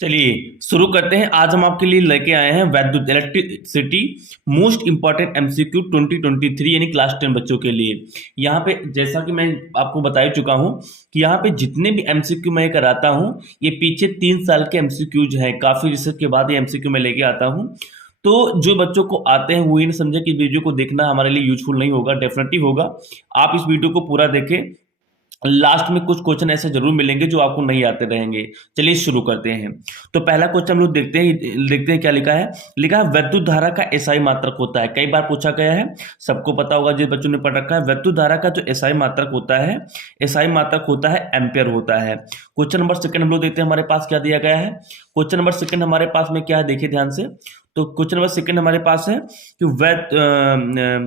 चलिए शुरू करते हैं। आज हम आपके लिए लेके आए हैं वैद्युत इलेक्ट्रिसिटी मोस्ट इंपॉर्टेंट एमसीक्यू 2023 यानी क्लास 10 बच्चों के लिए। यहाँ पे जैसा कि मैं आपको बता ही चुका हूँ कि यहाँ पे जितने भी एमसीक्यू मैं कराता हूँ ये पीछे 3 साल के एमसीक्यूज हैं। काफ़ी रिसर्च के बाद ये एमसीक्यू मैं लेके आता हूँ। तो जो बच्चों को आते हैं वो ही नहीं समझे कि वीडियो को देखना हमारे लिए यूजफुल नहीं होगा, डेफिनेटली होगा। आप इस वीडियो को पूरा देखें, लास्ट में कुछ क्वेश्चन ऐसे जरूर मिलेंगे जो आपको नहीं आते रहेंगे। चलिए शुरू करते हैं। तो पहला क्वेश्चन हम लोग देखते हैं क्या लिखा है। लिखा है विद्युत धारा का एसआई मात्रक होता है। कई बार पूछा गया है, सबको पता होगा जिस बच्चों ने पढ़ रखा है। विद्युत धारा का जो एसआई मात्रक होता है, एसआई मात्रक होता है एम्पियर होता है। क्वेश्चन नंबर सेकंड हम लोग देखते हैं हमारे पास क्या दिया गया है। क्वेश्चन नंबर सेकंड हमारे पास में क्या है, देखिए ध्यान से। तो क्वेश्चन नंबर सेकंड हमारे पास है कि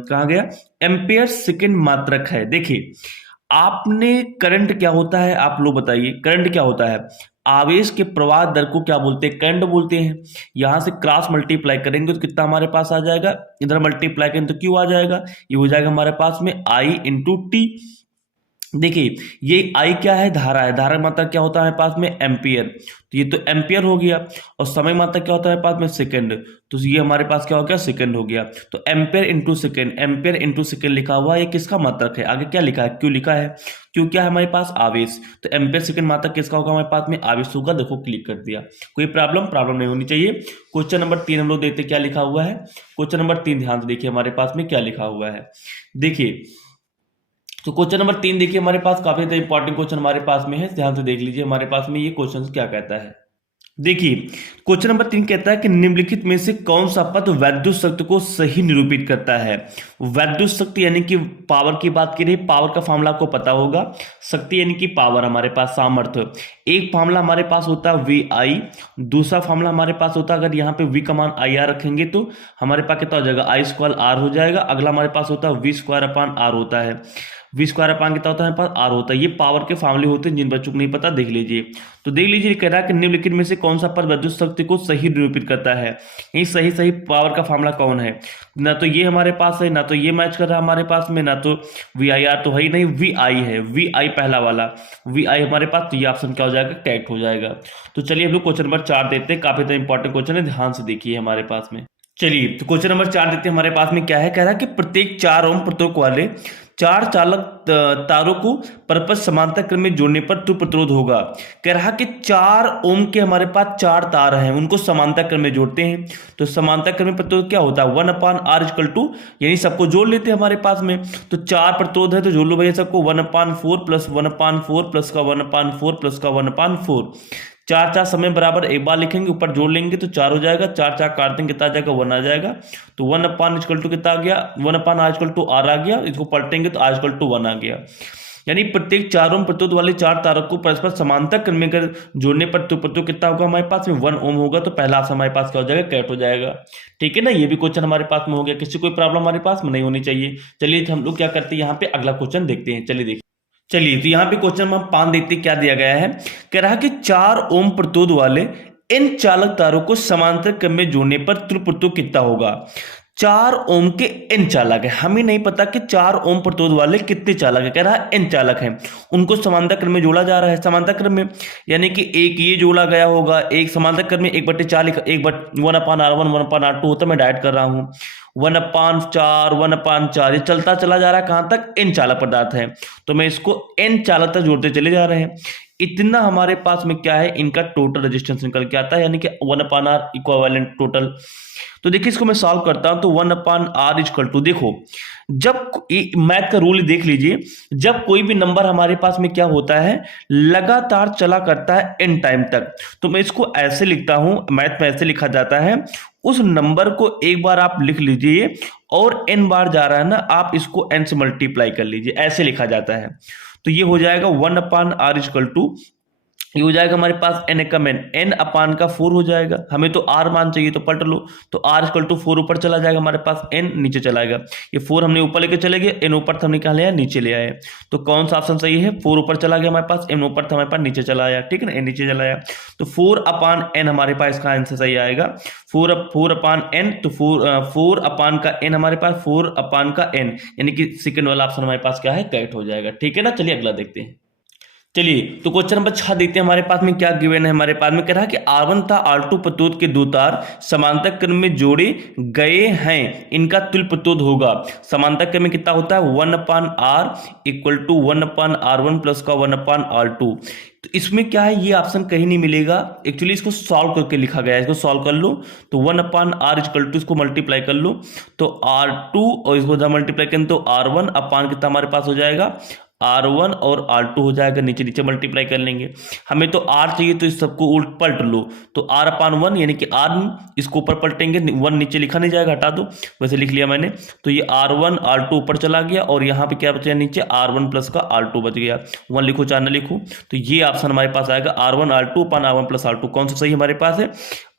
कहा गया एम्पियर सेकंड मात्रक है। देखिए आपने करंट क्या होता है, आप लोग बताइए करंट क्या होता है। आवेश के प्रवाह दर को क्या बोलते हैं, करंट बोलते हैं। यहां से क्रॉस मल्टीप्लाई करेंगे तो कितना हमारे पास आ जाएगा, इधर मल्टीप्लाई करेंगे तो क्यू आ जाएगा। ये हो जाएगा हमारे पास में आई इंटू टी। देखिए ये आई क्या है, धारा है। धारा मात्रा क्या होता है हमारे पास में, एम्पियर। तो ये तो एम्पियर हो गया। और समय मात्रा क्या होता है हमारे पास में, सेकंड। तो ये हमारे पास क्या हो गया, सेकंड हो गया। तो ampere into second, ampere into second लिखा हुआ है। ये किसका मात्रक है, आगे क्या लिखा है, क्यू लिखा है। क्यू क्या है हमारे पास, आवेश। तो एम्पियर सेकंड मात्रक किसका होगा हमारे पास में, आवेश होगा। देखो क्लिक कर दिया। कोई प्रॉब्लम नहीं होनी चाहिए। क्वेश्चन नंबर 3 हम लोग देखते क्या लिखा हुआ है। क्वेश्चन नंबर 3 ध्यान से देखिए हमारे पास में क्या लिखा हुआ है। देखिए तो क्वेश्चन नंबर 3 देखिए हमारे पास काफी इंपॉर्टेंट क्वेश्चन हमारे पास में है। ध्यान से देख लीजिए हमारे पास में ये क्वेश्चन क्या कहता है। देखिए क्वेश्चन नंबर 3 कहता है कि निम्नलिखित में से कौन सा पद वैद्युत शक्ति को सही निरूपित करता है। वैद्युत शक्ति यानी कि पावर की बात की रही। पावर का फॉर्मूला आपको पता होगा। शक्ति यानी कि पावर, हमारे पास सामर्थ्य। एक फॉर्मूला हमारे पास होता है वी आई, दूसरा फॉर्मूला हमारे पास होता है, अगर यहाँ पे वी का मान आई आर रखेंगे तो हमारे पास कितना हो जाएगा, आई स्क्वायर आर हो जाएगा। अगला हमारे पास होता है वी स्क्वायर अपान आर होता है। वी स्क्वायर अपान कितना होता है हमारे पास, आर होता है। ये पावर के फॉर्मूले होते हैं, जिन बच्चों को नहीं पता देख लीजिए। तो देख लीजिए कह रहा है कि निम्नलिखित में से कौन सा पद विद्युत शक्ति को सही निरूपित करता है। ये सही सही पावर का फॉर्मूला कौन है। ना तो ये हमारे पास है, ना तो ये मैच कर रहा है हमारे पास में, ना तो वी आई आर तो है ही नहीं, वी आई है। वी आई पहला वाला वी आई हमारे पास। तो ये ऑप्शन क्या हो जाएगा, करेक्ट हो जाएगा। तो चलिए हम लोग क्वेश्चन नंबर 4 देते हैं। काफी इंपॉर्टेंट क्वेश्चन है, ध्यान से देखिए हमारे पास में। चलिए तो क्वेश्चन नंबर 4 देते हैं हमारे पास में क्या है। कह रहा है कि प्रत्येक 4 ओम प्रतिरोध वाले 4 चालक तारों को परस्पर समांतर क्रम में जोड़ने पर तुल्य प्रतिरोध होगा। कह रहा कि 4 ओम के हमारे पास 4 तार हैं, उनको समांतर क्रम में जोड़ते हैं। तो समांतर क्रम में प्रतिरोध क्या होता है, 1/r यानी सबको जोड़ लेते हैं हमारे पास में। तो 4 प्रतिरोध है तो जोड़ लो भैया सबको, 1/4 प्लस 1/4 प्लस का 1/4 प्लस का 1/4। 4 4 समय बराबर एक बार लिखेंगे, ऊपर जोड़ लेंगे तो 4 हो जाएगा। 4 4 काट देंगे कितना आ जाएगा, 1 आ जाएगा। तो 1/= कितना आ गया, 1/r आ गया। इसको पलटेंगे तो r=1 आ गया। यानी प्रत्येक 4 ओम प्रतिरोध वाले 4 तारों को परस्पर समांतर क्रम में कर जोड़ने पर प्रतिरोध कितना होगा हमारे पास में, 1 ओम होगा। तो पहला ऑप्शन हमारे पास क्या हो जाएगा, करेक्ट हो जाएगा। ठीक है ना, ये भी क्वेश्चन हमारे पास में हो गया। किसी कोई प्रॉब्लम हमारे पास में नहीं होनी चाहिए। चलिए हम लोग क्या करते हैं, यहाँ पे अगला क्वेश्चन देखते हैं। चलिए देखिए। चलिए तो यहाँ पे क्वेश्चन नंबर 5 देखते क्या दिया गया है। कह रहा कि 4 ओम प्रतिरोध वाले इन चालक तारों को समांतर क्रम में जोड़ने पर तुल्य प्रतिरोध कितना होगा। 4 ओम के एन चालक है, हमें नहीं पता कि 4 ओम प्रतिरोध वाले कितने चालक है। कह रहा है एन चालक है, उनको समांतर क्रम में जोड़ा जा रहा है। समांतर क्रम में यानी कि एक ये जोड़ा गया होगा, एक समांतर क्रम में 1/4 1/1/r1 1/r2 होता है। मैं डायरेक्ट कर रहा हूं 1/4 1/4, ये चलता चला जा रहा है कहां तक, एन चालक पदार्थ है। तो मैं इसको एन चालक तक जोड़ते चले जा रहे हैं। इतना हमारे पास में क्या है, इनका टोटल रेजिस्टेंस निकल के आता है, यानी कि 1/r इक्विवेलेंट टोटल। तो देखिए इसको मैं सॉल्व करता हूं तो 1/r देखो, जब मैथ का रूल देख लीजिए, जब कोई भी नंबर हमारे पास में क्या होता है, लगातार चला करता है एन टाइम तक, तो मैं इसको ऐसे लिखता हूं, मैथ में ऐसे लिखा जाता है। उस नंबर को एक बार आप लिख लीजिए और एन बार जा रहा है ना, आप इसको एन से मल्टीप्लाई कर लीजिए, ऐसे लिखा जाता है। तो ये हो जाएगा 1/r, ये हो जाएगा हमारे पास एन का मैन, एन अपान का 4 हो जाएगा। हमें तो आर मान चाहिए तो पलट लो, तो r=4 ऊपर चला जाएगा हमारे पास, एन नीचे चला आएगा। ये 4 हमने ऊपर लेके चले गए, एन ऊपर था हमने कहा ले आया, नीचे ले आए। तो कौन सा ऑप्शन सही है, 4 ऊपर चला गया हमारे पास, एन ऊपर था हमारे पास, नीचे चला आया। ठीक है ना, एन नीचे चला आया। तो 4/n हमारे पास इसका आंसर सही आएगा। 4/n, तो 4 अपान का n हमारे पास, 4 अपान का n, यानी कि सेकंड वाला ऑप्शन हमारे पास क्या है, करेक्ट हो जाएगा। ठीक है ना, चलिए अगला देखते हैं। चलिए तो क्वेश्चन नंबर 6 देखते हैं हमारे पास में क्या गिवन है। हमारे पास में कह रहा है कि R1 था R2 प्रतिरोध के दो तार समांतर क्रम में जोड़े गए हैं, इनका तुल्य प्रतिरोध होगा। समांतर क्रम में कितना होता है 1/R equal to 1/R1 plus का 1/R2। तो इसमें क्या है, ये ऑप्शन कहीं नहीं मिलेगा। एक्चुअली इसको सॉल्व करके लिखा गया है, इसको सॉल्व कर लो तो 1/R इक्वल टू इसको मल्टीप्लाई कर लो तो R2 और इसको जब मल्टीप्लाई करें तो R1 अपान कितना हमारे पास हो जाएगा R1 और R2 हो जाएगा, नीचे नीचे मल्टीप्लाई कर लेंगे। हमें तो R चाहिए तो इस सबको उल्ट पलट लो तो R/1 यानी कि R, इसको ऊपर पलटेंगे, 1 नीचे लिखा नहीं जाएगा, हटा दो, वैसे लिख लिया मैंने। तो ये R1 R2 ऊपर चला गया और यहाँ पे क्या बचा नीचे R1 प्लस का R2 बच गया। 1 लिखो 4 ना लिखो, तो ये ऑप्शन हमारे पास आएगा R1 R2 अपान R1 प्लस R2। कौन सा सही हमारे पास है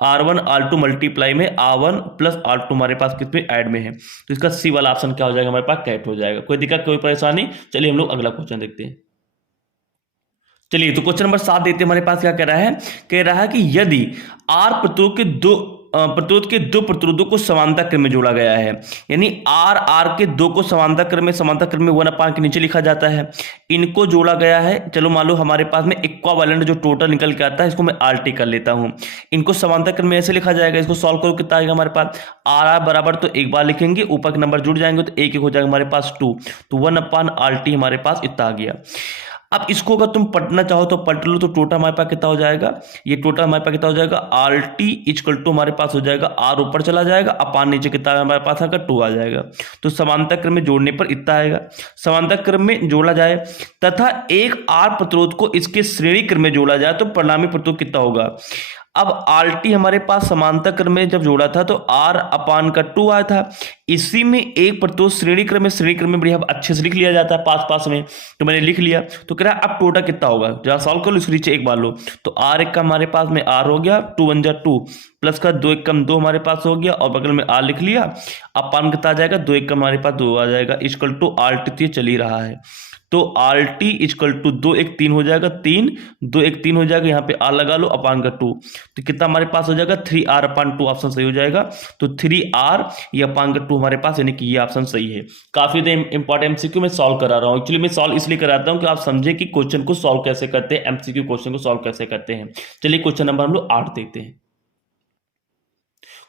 R1 R2 मल्टीप्लाई में R1 प्लस R2 हमारे पास कितने ऐड में है, तो इसका सी वाला ऑप्शन क्या हो जाएगा हमारे पास कैट हो जाएगा। कोई दिक्कत कोई परेशानी। चलिए हम लोग अगला क्वेश्चन देखते हैं। चलिए तो क्वेश्चन नंबर 7 देते हैं हमारे पास क्या कह रहा है कि यदि R प्रतिरोध के दो प्रतिरोधों को समांतर क्रम में जोड़ा गया है, यानी R के दो को समांतर क्रम में 1/, के नीचे लिखा जाता है, इनको जोड़ा गया है। चलो मान लो हमारे पास में इक्वावेलेंट जो टोटल निकल के आता है इसको मैं RT कर लेता हूं। इनको समांतर क्रम में ऐसे लिखा जाएगा, इसको सॉल्व करो कितना आएगा हमारे पास R बराबर, तो एक बार लिखेंगे ऊपर के नंबर जुड़ जाएंगे तो एक हो जाएगा हमारे पास 2, तो 1/RT हमारे पास इतना आ गया। अब इसको अगर तुम पढ़ना चाहो तो पढ़ लो, तो टोटल हमारे पास कितना हो जाएगा, ये टोटल हमारे पास कितना हो जाएगा RT इक्वल टू हमारे पास हो जाएगा R ऊपर चला जाएगा अपान नीचे कितना हमारे पास आएगा 2 आ जाएगा। तो समांतर क्रम में जोड़ने पर इतना आएगा। समांतर क्रम में जोड़ा जाए तथा एक R प्रतिरोध को इसके श्रेणी क्रम में जोड़ा जाए तो परिणामी प्रतिरोध कितना होगा। अब RT हमारे पास समांतर क्रम में जब जोड़ा था तो R अपान का 2 आया था, इसी में एक प्रतिरोध श्रेणी क्रम में बढ़िया अच्छे से लिख लिया जाता है पास में, तो मैंने लिख लिया। तो कह रहा है अब टोटल कितना होगा, जरा सॉल्व कर लो इसके नीचे एक बार लो, तो R एक का हमारे पास में R हो गया 2 1 जा 2 प्लस का 2 1 कम 2 हमारे पास हो गया और बगल में R लिख लिया, अपान कितना आ जाएगा 2 1 का हमारे पास 2 आ जाएगा इक्वल टू RT, तो ये चल ही रहा है तो RT इक्वल टू 2 1 3 हो जाएगा 3 2 1 3 हो जाएगा, यहाँ पे R लगा लो अपान का 2, तो कितना हमारे पास हो जाएगा 3R अपान 2 ऑप्शन सही हो जाएगा। तो 3R ये अपान का 2 हमारे पास, यानी कि ये ऑप्शन सही है। काफी इंपॉर्टेंट MCQ मैं सॉल्व करा रहा हूँ, एक्चुअली मैं सॉल्व इसलिए कराता हूँ कि आप समझे कि क्वेश्चन को सॉल्व कैसे करते हैं, MCQ क्वेश्चन को सॉल्व कैसे करते हैं। चलिए क्वेश्चन नंबर हम लोग 8 देखते हैं।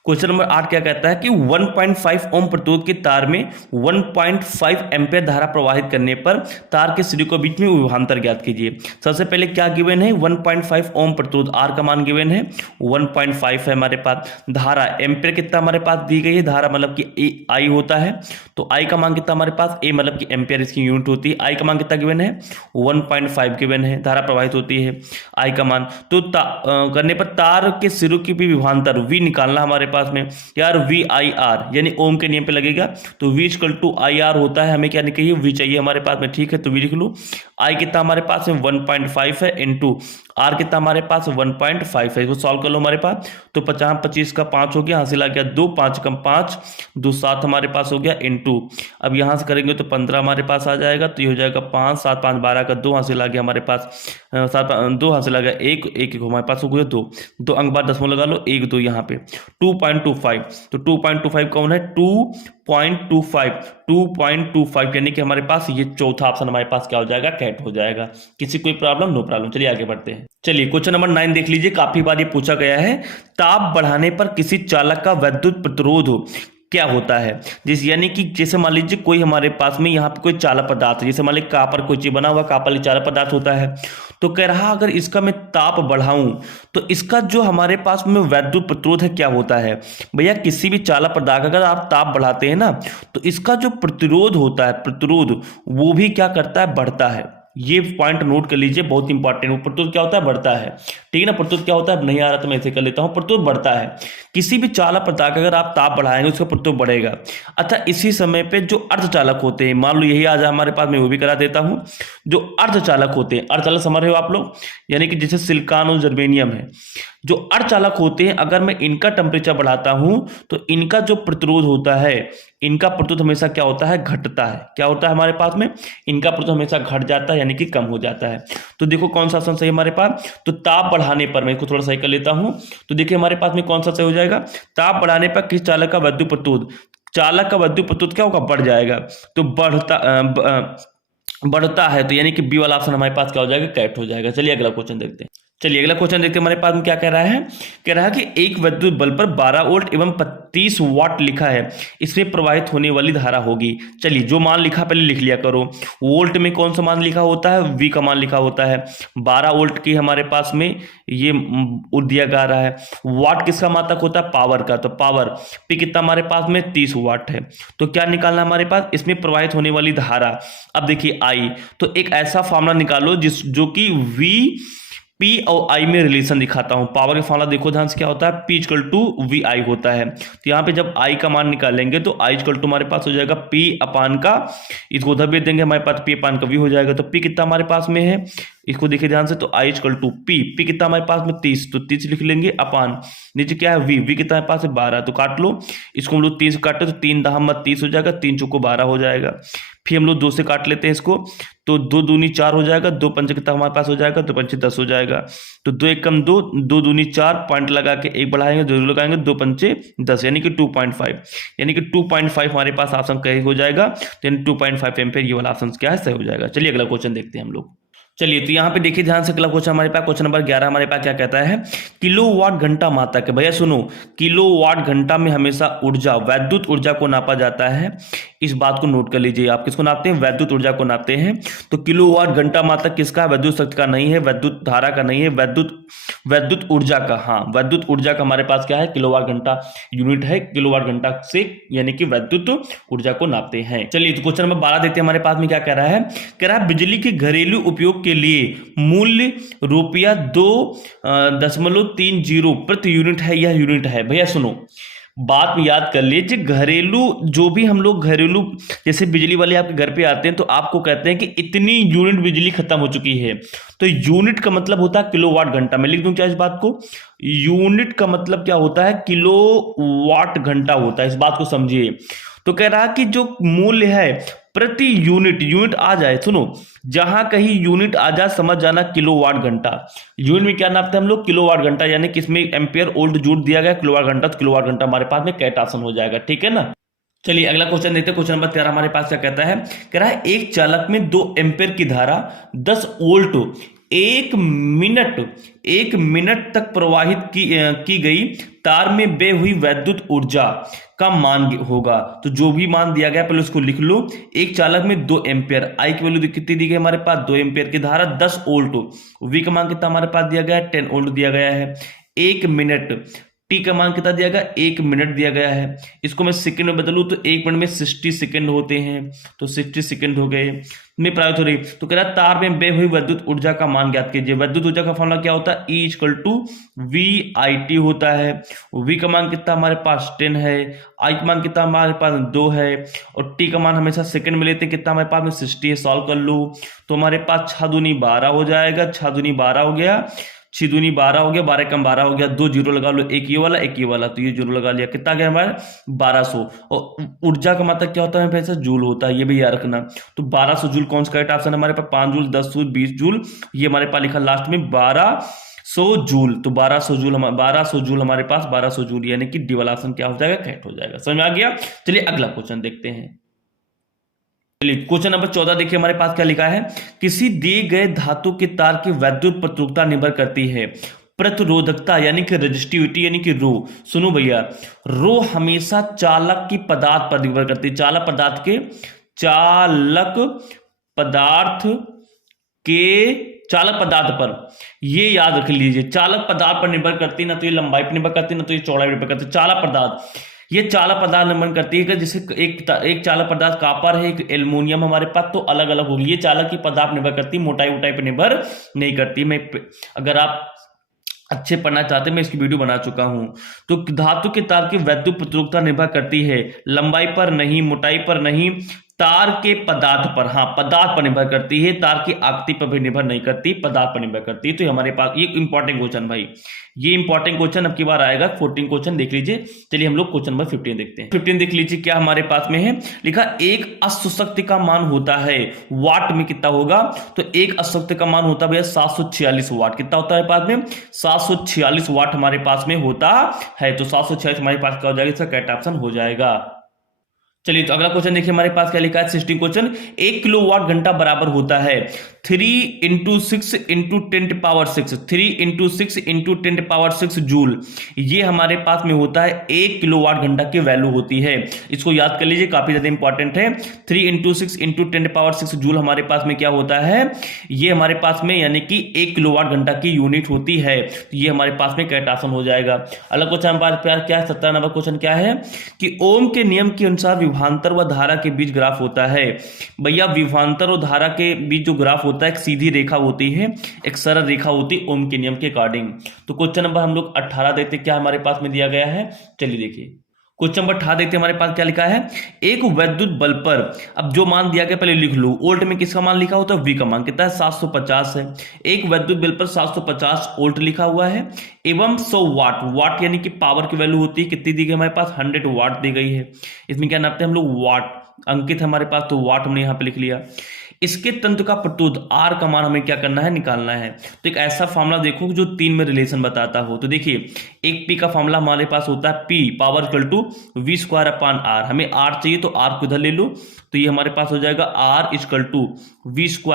क्वेश्चन नंबर 8 क्या कहता है कि 1.5 ओम प्रतिरोध के तार में 1.5 एम्पीयर धारा प्रवाहित करने पर तार के सिरे के बीच में विभवांतर ज्ञात कीजिए। सबसे पहले क्या गिवन है 1.5 ओम प्रतिरोध, R का मान गिवन है 1.5 है हमारे पास। धारा एम्पीयर कितना हमारे पास दी गई है, धारा मतलब कि I होता है, तो I का मान कितना हमारे पास, A मतलब कि एम्पीयर इसकी यूनिट होती है, I का मान कितना गिवन है 1.5 गिवन है, धारा प्रवाहित होती है I का मान। तो करने पर तार के सिरों की भी विभवांतर V निकालना हमारे पास में यार VIR, यानी ओम के नियम पे लगेगा, तो V इक्वल टू IR होता है। हमें क्या चाहिए V चाहिए हमारे पास में, ठीक है, तो V लिख लो। I कितना हमारे पास में 1.5 है इनटू R कितना हमारे पास 1.5 है, इसको सॉल्व कर लो हमारे पास, तो 50 25 का 5 हो गया, हासिल आ गया 2 5 कम 5 2 7 हमारे पास हो गया इनटू, अब यहाँ से करेंगे तो 15 हमारे पास आ जाएगा, तो ये हो जाएगा 5 7 5 12 का 2 हासिल आ गया हमारे पास 2 हासिल आ गया 1 1 हमारे पास हो गया 2 अंक बाद 10 लगा लो 1 2 यहाँ पे 2.25, तो 2.25 कौन है 2.25 यानी कि हमारे पास ये चौथा ऑप्शन हमारे पास क्या हो जाएगा कैट हो जाएगा। किसी कोई प्रॉब्लम, नो प्रॉब्लम। चलिए आगे बढ़ते हैं। चलिए क्वेश्चन नंबर 9 देख लीजिए, काफी बार ये पूछा गया है, ताप बढ़ाने पर किसी चालक का विद्युत प्रतिरोध क्या होता है। जिस यानी कि जैसे मान लीजिए कोई हमारे पास में यहाँ पे कोई चालक पदार्थ, जैसे मान लीजिए कापर कोई चीज बना हुआ, कापर चालक पदार्थ होता है, तो कह रहा अगर इसका मैं ताप बढ़ाऊं तो इसका जो हमारे पास में विद्युत प्रतिरोध है क्या होता है। भैया किसी भी चालक पदार्थ अगर आप ताप बढ़ाते हैं ना तो इसका जो प्रतिरोध होता है, प्रतिरोध वो भी क्या करता है, बढ़ता है। ये पॉइंट नोट कर लीजिए, बहुत इंपॉर्टेंट। प्रतिरोध क्या होता है, बढ़ता है, ठीक है ना। प्रतिरोध क्या होता है, नहीं आ रहा तो मैं ऐसे कर लेता हूं, प्रतिरोध बढ़ता है। किसी भी चालक पदार्थ अगर आप ताप बढ़ाएंगे उसका प्रतिरोध बढ़ेगा। अच्छा, इसी समय पे जो अर्धचालक होते हैं, मान लो यही आ जाए हमारे पास, मैं वो भी करा देता हूं। जो अर्धचालक होते हैं, अर्धचालक समझ रहे हो आप लोग, यानी कि जैसे सिलिकॉन और जर्मेनियम है, जो अर्धचालक होते हैं, अगर मैं इनका टेम्परेचर बढ़ाता हूं तो इनका जो प्रतिरोध होता है, इनका प्रतिरोध हमेशा क्या होता है, घटता है। क्या होता है हमारे पास में, इनका प्रतिरोध हमेशा घट जाता है, यानी कि कम हो जाता है। तो देखो कौन सा ऑप्शन सही हमारे पास, तो ताप बढ़ाने पर, मैं इसको थोड़ा सही कर लेता हूं, तो देखिए हमारे पास में कौन सा सही हो जाएगा, ताप बढ़ाने पर किस चालक का विद्युत प्रतिरोध, चालक का विद्युत प्रतिरोध क्या होगा, बढ़ जाएगा। तो बढ़ता है, तो यानी कि बी वाला ऑप्शन हमारे पास क्या हो जाएगा, करेक्ट हो जाएगा। चलिए अगला क्वेश्चन देखते हैं। चलिए अगला क्वेश्चन देखते हैं हमारे पास में क्या कह रहा है। कह रहा है कि एक विद्युत बल्ब पर 12 वोल्ट एवं 35 वाट लिखा है, इसमें प्रवाहित होने वाली धारा होगी। चलिए जो मान लिखा पहले लिख लिया करो। वोल्ट में कौन सा मान लिखा होता है, वी का मान लिखा होता है। 12 वोल्ट की हमारे पास में ये दिया जा रहा है। वाट किसका मात्रक होता है, पावर का, तो पावर पी कितना हमारे पास में 30 वाट है। तो क्या निकालना हमारे पास, इसमें प्रवाहित होने वाली धारा। अब देखिए आई, तो एक ऐसा फॉर्मूला निकालो जो कि वी पी और आई में रिलेशन दिखाता हूं। पावर का फॉर्मूला देखो ध्यान से, क्या होता है, पी इक्वल टू वी आई होता है। तो यहां पे जब आई का मान निकालेंगे तो आई इक्वल टू हमारे पास हो जाएगा पी अपान का, इसको उधर भेज देंगे, हमारे पास पी अपान का वी हो जाएगा। तो पी कितना हमारे पास में है, इसको देखिए ध्यान से, तो आई इक्वल टू पी कितना हमारे पास में 30, तो 30 लिख लेंगे अपान, नीचे क्या है वी कितना हमारे पास है 12, तो काट लो इसको, हम लोग 3 से काटे तो 3 दहा 30 हो जाएगा, 3 चौको 12 हो जाएगा। फिर हम लोग 2 से काट लेते हैं इसको, तो 2 दूनी 4 हो जाएगा, 2 पंचे कितना हमारे पास हो जाएगा, 2 पंचे 10 हो जाएगा। तो 2 एक कम 2, 2 दूनी 4, पॉइंट लगा के 1 बढ़ाएंगे, 2 लगाएंगे, 2 पंचे 10, यानी कि 2.5, यानी कि 2.5 हमारे पास ऑप्शन कहीं हो जाएगा। तो यानी 2.5 एम्पीयर ये वाला ऑप्शन क्या है, सही हो जाएगा। चलिए अगला क्वेश्चन देखते हैं हम लोग। चलिए तो यहाँ पे देखिए ध्यान से, अगला क्वेश्चन हमारे पास क्वेश्चन नंबर 11 हमारे पास क्या कहता है, किलोवाट घंटा मात्रक है। भैया सुनो, किलोवाट घंटा में हमेशा ऊर्जा, वैद्युत ऊर्जा को नापा जाता है। इस बात को नोट कर लीजिए, आप किसको नापते हैं, वैद्युत ऊर्जा को नापते हैं। तो किलोवाट घंटा मात्रक किसका, वैद्युत शक्ति का नहीं है, वैद्युत धारा का नहीं है, वैद्युत ऊर्जा का। हाँ, वैद्युत ऊर्जा का हमारे पास क्या है, किलोवाट घंटा यूनिट है, किलोवाट घंटा से यानी कि वैद्युत ऊर्जा को नापते हैं। चलिए तो क्वेश्चन नंबर 12 देखते हैं हमारे पास में क्या कह रहा है। कह रहा है बिजली के घरेलू उपयोग के लिए मूल्य रुपया 2.30 प्रति यूनिट है, यह यूनिट है। भैया सुनो, बात में याद कर लीजिए, घरेलू जो भी हम लोग घरेलू, जैसे बिजली वाले आपके घर पे आते हैं तो आपको कहते हैं कि इतनी यूनिट बिजली खत्म हो चुकी है, तो यूनिट का मतलब होता है किलोवाट घंटा। मैं लिख दूं क्या इस बात को, यूनिट का मतलब क्या होता है, किलोवाट घंटा होता है, इस बात को समझिए। तो कह रहा कि जो मूल्य है प्रति यूनिट आ जाए, सुनो, जहां कहीं यूनिट आ जाए समझ जाना किलोवाट घंटा। यूनिट में क्या नापते हैं हम लोग, किलोवाट घंटा, यानी कि इसमें एम्पियर वोल्ट जूल दिया गया, किलोवाट घंटा, तो किलोवाट घंटा हमारे पास में कैट ऑप्शन हो जाएगा, ठीक है ना। चलिए अगला क्वेश्चन देखते हैं, क्वेश्चन नंबर 13 हमारे पास क्या कहता है। कह रहा है एक चालक में 2 एम्पियर की धारा 10 वोल्ट एक मिनट तक प्रवाहित की गई तार में बह हुई वैद्युत ऊर्जा का मान होगा। तो जो भी मान दिया गया पहले उसको लिख लो। एक चालक में 2 एम्पियर, आई की वैल्यू कितनी दी गई हमारे पास, 2 एम्पियर की धारा 10 वोल्ट, वी का मान कितना हमारे पास दिया गया है, 10 वोल्ट दिया गया है। 1 मिनट, टी का मान कितना दिया गया, 1 मिनट दिया गया है। इसको मैं सेकंड में बदलूं तो 1 मिनट में 60 सेकंड होते हैं, तो 60 सेकंड हो गए। में प्राप्त हो रही, तो कह रहा है तार में बह हुई विद्युत ऊर्जा का मान ज्ञात कीजिए। विद्युत ऊर्जा का फॉर्मूला क्या होता है, E equal to V I T होता है। V का मान कितना हमारे पास 10 है, I का मान कितना हमारे पास 2 है, और T का मान हमेशा सेकंड में लेते हैं, कितना हमारे पास में 60 है। सॉल्व कर लो तो हमारे पास 6 दूनी 12 हो जाएगा, 6 दूनी 12 हो गया, 6 दूनी 12 हो गया, 12 कम 12 हो गया, 2 जीरो लगा लो, एक ये वाला, तो ये जीरो लगा लिया, कितना गया हमारा 1200। और ऊर्जा का मतलब क्या होता है पैसा, जूल होता है, ये भी याद रखना। तो 1200 जूल कौन सा करेक्ट ऑप्शन हमारे पास, 5 जूल, 10 जूल, 20 जूल, ये हमारे पास लिखा लास्ट में 1200 जूल। तो 1200 जूल हमारे पास 1200 जूल, यानी कि डी वाला ऑप्शन क्या हो जाएगा, करेक्ट हो जाएगा। समझ में आ गया। चलिए अगला क्वेश्चन देखते हैं। क्वेश्चन नंबर 14 देखिए हमारे पास क्या लिखा है। किसी दिए गए धातु के तार की वैद्युत प्रतिरोधकता निर्भर करती है प्रतिरोधकता यानी कि रेजिस्टिविटी यानी कि रो। सुनो भैया, रो हमेशा चालक की पदार्थ पर निर्भर करती है, चालक पदार्थ पर, ये याद रख लीजिए, चालक पदार्थ पर निर्भर करती, ना तो ये लंबाई पर निर्भर करती, ना तो ये चौड़ाई पर निर्भर करती। चालक पदार्थ, ये चालक पदार्थ निर्भर करती है कि जैसे एक चालक पदार्थ कॉपर है, एक एल्युमिनियम हमारे पास, तो अलग अलग होगी। ये चालक की पदार्थ निर्भर करती, मोटाई उटाई पर निर्भर नहीं करती। मैं अगर आप अच्छे पढ़ना चाहते हैं, मैं इसकी वीडियो बना चुका हूं। तो धातु के तार की वैद्युत प्रतिरोधकता निर्भर करती है लंबाई पर नहीं, मोटाई पर नहीं, तार के पदार्थ पर, हाँ पदार्थ पर निर्भर करती है, तार की आकृति पर भी निर्भर नहीं करती, पदार्थ पर निर्भर करती है। तो हमारे पास ये इंपॉर्टेंट क्वेश्चन भाई, ये इंपॉर्टेंट क्वेश्चन अब की बार आएगा। 14 क्वेश्चन देख लीजिए। चलिए हम लोग क्वेश्चन नंबर 15 देखते हैं। 15 देख लीजिए क्या हमारे पास में है लिखा, एक अश्वशक्ति का मान होता है वाट में, कितना होगा, तो एक अश्वशक्ति का मान होता है 746 वाट। कितना होता है पास में, 746 वाट हमारे पास में होता है। तो 746 हमारे पास क्या हो जाएगा, इसका करेक्ट ऑप्शन हो जाएगा। चलिए तो अगला क्वेश्चन देखिए हमारे पास क्या लिखा है। 16 क्वेश्चन, 1 किलोवाट घंटा बराबर होता है 3 × 6 × 10⁻6, 3 × 6 × 10⁻6 जूल। ये हमारे पास में होता है 1 किलोवाट घंटा की वैल्यू होती है। इसको याद कर लीजिए, काफी ज्यादा इंपॉर्टेंट है। 3 × 6 × 10⁻6 जूल हमारे पास में क्या होता है, ये हमारे पास में यानी कि 1 किलोवाट घंटा की यूनिट होती है। तो ये हमारे पास में करेक्ट आंसर हो जाएगा। अगला क्वेश्चन हमारे पास क्या है, 17 नंबर क्वेश्चन क्या है कि ओम के नियम के अनुसार विभवांतर व धारा के बीच ग्राफ होता है। भैया विभवांतर और धारा के बीच जो ग्राफ होता है एक सीधी रेखा होती है, एक सरल रेखा होती है ओम के नियम के अकॉर्डिंग। तो क्वेश्चन नंबर हम लोग 18 देखते क्या हमारे पास में दिया गया है। चलिए देखिए क्वेश्चन नंबर 18 देखते हमारे पास क्या लिखा है। एक वैद्युत बल्ब पर, अब जो मान दिया गया पहले लिख लो, वोल्ट में किसका मान लिखा होता है, वी का मान कितना है 750 है। एक वैद्युत बल्ब पर 750 वोल्ट लिखा हुआ है एवं 100 वाट, वाट यानी कि पावर की वैल्यू होती है कितनी दी गई हमारे पास, 100 वाट दी गई है। इसमें क्या नापते हैं हम लोग, वाट अंकित है हमारे पास, तो वाट हमने यहां पे लिख लिया। इसके तंत्र का प्रतिरोध आर का मान हमें क्या करना है, निकालना है। तो एक ऐसा फॉर्मूला देखो जो 3 में रिलेशन बताता हो। तो देखिए एक पी का फॉर्मूला हमारे पास होता है P power equal to V²/R। हमें आर चाहिए तो आर को इधर ले लो, तो ये हमारे पास हो जाएगा आर इक्वल टू V²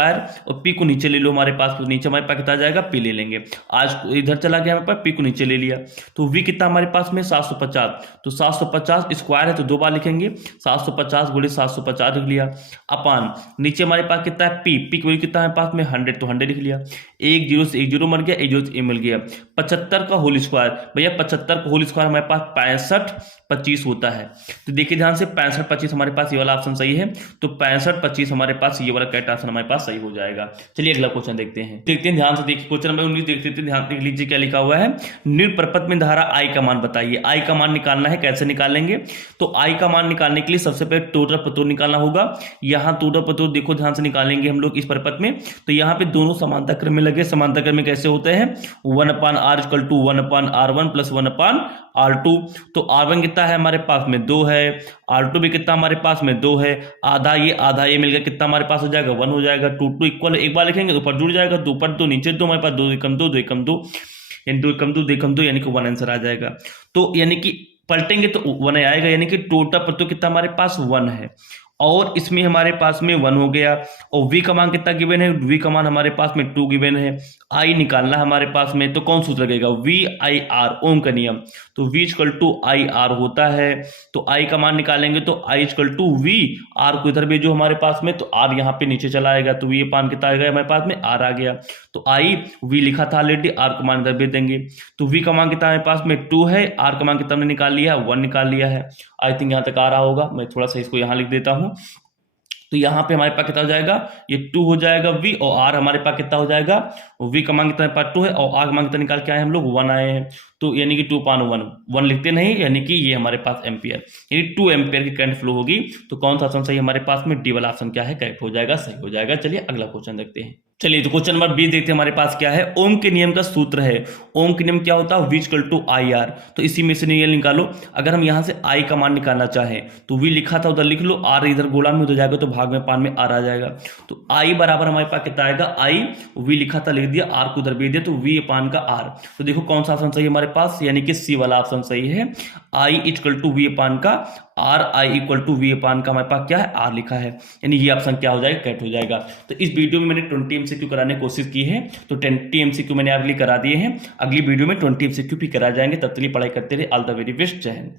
और पी को नीचे ले लो हमारे पास, तो नीचे हमारे पास कितना जाएगा, पी ले लेंगे। आज इधर चला गया हमारे पास, पी को नीचे ले लिया, तो वी कितना हमारे पास में 750, तो 750 स्क्वायर है तो 2 बार लिखेंगे, 750 × 750 लिख लिया, अपान नीचे हमारे पास कितना है पी, पी की वैल्यू कितना है पास में 100, तो 100 लिख लिया। 1 0 से 1 0 मर गया, 1 0 से 1 मिल गया। 75 का होल स्क्वायर, भैया 75 का होल स्क्वायर हमारे पास 65 25 होता है। तो देखिए ध्यान से 65 25 हमारे पास ये वाला ऑप्शन सही है, तो 65 25 हमारे पास ये वाला करेक्ट आंसर हमारे पास सही हो जाएगा। चलिए अगला क्वेश्चन देखते हैं ध्यान से देखिए। क्वेश्चन नंबर 19 देखते हैं, ध्यान देख लीजिए क्या लिखा हुआ है। निरप्रपथ में धारा आई का मान बताइए। आई का मान निकालना है, कैसे निकालेंगे, तो आई का मान निकालने के लिए सबसे पहले टोटल प्रतिरोध निकालना होगा। यहाँ टोटल प्रतिरोध देखो ध्यान से निकालेंगे हम लोग इस परपथ में, तो यहाँ पे दोनों समांतर क्रम में लगे। समांतर क्रम में कैसे होते हैं, 1/R = 1/R1 + 1/R2। तो R1 कितना है हमारे पास में 2 है, R2 भी कितना हमारे पास में 2 है, आधा ये मिल गया, कितना हमारे पास हो जाएगा 1 हो जाएगा। 2 2 इक्वल एक बार लिखेंगे तो ऊपर जुड़ जाएगा, 2 पर 2 नीचे 2 हमारे पास 2 कम 2 2 कम 2 यानी 2 कम 2 2 कम 2 यानी कि 1 आंसर आ जाएगा। तो यानी कि पलटेंगे तो 1 आएगा, यानी कि टोटल प्रतिरोध कितना हमारे पास 1 है और इसमें हमारे पास में 1 हो गया। और V का मान कितना गिवन है, V का मान हमारे पास में 2 गिवन है। I निकालना हमारे पास में, तो कौन सूत्र लगेगा, VIR ओम का नियम, तो V = IR होता है। तो I का मान निकालेंगे तो I = V, R को इधर भेजो हमारे पास में, तो R यहाँ पे नीचे चला आएगा, तो V मान कितना आएगा हमारे पास में, R आ गया। तो I V लिखा था ऑलरेडी, R का मान इधर भेज देंगे, तो V का मान कितना हमारे पास में 2 है, R का मान कितना हमने निकाल लिया है, 1 निकाल लिया है। आई थिंक यहाँ तक आ रहा होगा, मैं थोड़ा सा इसको यहाँ लिख देता हूँ। तो यहाँ पे हमारे पास कितना हो जाएगा, ये 2 हो जाएगा V, और R हमारे पास कितना हो जाएगा, V का मान कितना 2 है और R का मान कितना निकाल के आए हम लोग 1 आए हैं, तो यानी कि 2/1 लिखते नहीं, यानी कि ये हमारे पास एम्पियर, यानी 2 एम्पियर की करंट फ्लो होगी। तो कौन सा ऑप्शन सही हमारे पास में, डी वाला ऑप्शन क्या है, करेक्ट हो जाएगा, सही हो जाएगा। चलिए अगला क्वेश्चन देखते हैं। चलिए तो क्वेश्चन नंबर 20 देखते हैं हमारे पास क्या है। ओम के नियम का सूत्र है, ओम के नियम क्या होता है, V = IR। तो इसी में से नियम निकालो। अगर हम यहाँ से I का मान निकालना चाहें तो V लिखा था उधर लिख लो, R इधर गोला में उधर जाएगा तो भाग में पान में R आ जाएगा। तो I बराबर हमारे पास कितना आएगा, I V लिखा था लिख दिया, R को उधर भेज दिया, तो V/R। तो देखो कौन सा ऑप्शन सही है हमारे पास, यानी कि C वाला ऑप्शन सही है। I = V/R, I = V/, हमारे पास क्या है, R लिखा है, यानी ये ऑप्शन क्या हो जाएगा, करेक्ट हो जाएगा। तो इस वीडियो में मैंने 20 MCQ कराने की कोशिश की है, तो 20 MCQ मैंने अगली करा दिए हैं। अगली वीडियो में 20 MCQ भी करा जाएंगे। तब तक पढ़ाई करते रहे। ऑल द वेरी बेस्ट, जय हिंद।